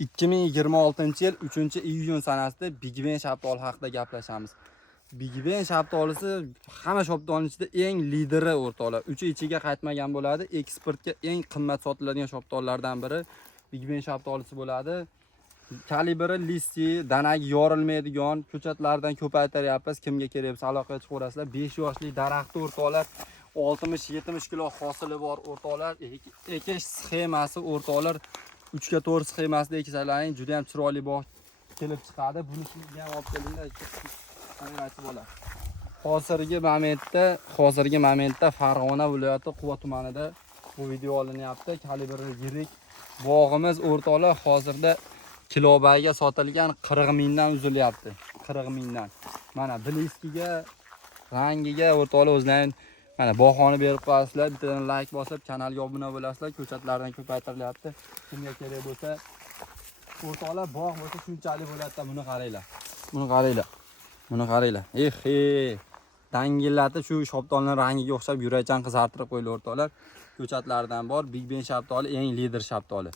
2026-yil 3-iyun sanasida Big Ben shaftoli haqida gaplashamiz. Big Ben shaftolisi hamma shaftolining ichida eng lideri o'rtoqlar. 3 ichiga qaytmagan bo'ladi. Eksportga eng qimmat sotiladigan shaftollardan biri Big Ben shaftolisi bo'ladi. Kalibri listi, danagi yorilmaydigan, ko'chatlardan ko'paytiryapmiz. Kimga kerak bo'lsa aloqaga chiqaverasizlar. 5 yoshli daraxtni o'rtoqlar 60-70 kilo hosili bor o'rtoqlar. Ekish sxemasi o'rtoqlar 3 ga 4 sxemasida ekisalaring juda ham chiroyli bog' kelib chiqadi. Bunisini ham olib kelinglar. Qayrasi bo'ladi. Hozirgi momentda Farg'ona viloyati Quva tumanida bu video olinyapti. Kalibri yirik bog'imiz o'rtoqlar hozirda kilobayga sotilgan 40 mingdan uzilyapti. 40 mingdan. Mana bliskiga, rangiga o'rtoqlar o'zlaring mana bahoni berib qo'yasizlar. Bittadan like bosib, kanalga obuna bo'lasizlar. Ko'chatlardan ko'paytirilyapti. Kimga kerak bo'lsa, o'rtoqlar bog' bo'lsa shunchalik bo'ladi-da, buni qaranglar. Buni qaranglar. Dangillatib shu shaftolining rangiga o'xshab yurakchan qizartirib qo'yinglar o'rtoqlar. Ko'chatlardan bor. Big Ben shaftoli eng lider shaftoli.